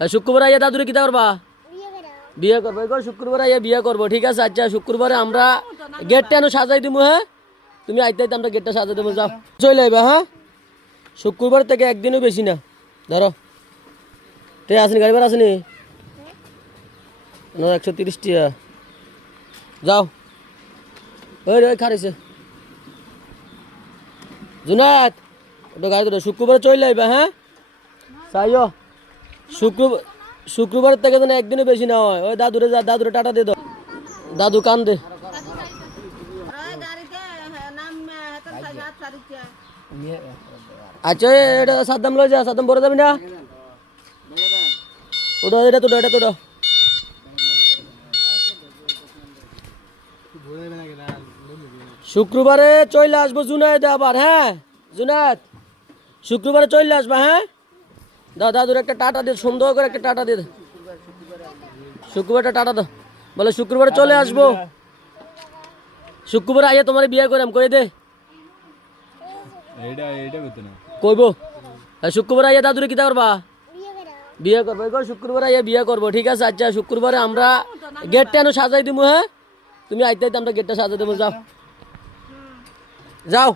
শুক্রবার আইয়া দাদুরে কিতা করবা? বিয়ে করবো। শুক্রবার আইয়া বিয়ে করবো, ঠিক আছে। আচ্ছা শুক্রবারে আমরা গেটটা এনে সাজাই দিব। হ্যাঁ, তুমি আইতে আইতে আমরা গেটটা সাজাই দেবো। যাও চলে আইবা। হ্যাঁ, শুক্রবার থেকে একদিনও বেশি না। ধরো তে আসেনি, গাড়ি ভাড়া আসেনি 130 টিয়া। যাও ওই ওই খারিছে জুনাত, ওটা গাড়ি ধরে শুক্রবারে চলে আইবা। হ্যাঁ চাইও শুক্রবার থেকে যেন একদিনও বেশি না হয়। ওই দাদুরে যা, দাদুরে টাটা দে দাও। দাদু কান দে। আচ্ছা এটা সাদ্দাম লয়ে যা, সাদ্দাম বড় যাবি না। ওটা এটা তো এটা তো শুক্রবারে চলে আসবো জুনায়েদ আবার। হ্যাঁ জুনায়েদ, শুক্রবারে চলে আসবা। হ্যাঁ দাদুর একটা টাটা দে, সুন্দর করে একটা টাটা দে। শুক্রবারটা টাটা দাও, বলে শুক্রবারে চলে আসবো। শুক্রবার আইয়া তোমার বিয়ে করাম, করে দে কইব। শুক্রবার আইয়া দাদুরে কিতা করবা? বিয়ে করবো। শুক্রবার আইয়া বিয়ে করবো, ঠিক আছে। আচ্ছা শুক্রবারে আমরা গেটটা এনে সাজাই দিব। হ্যাঁ, তুমি আইতে আইতে আমরা গেটটা সাজাই দেবো। যাও যাও।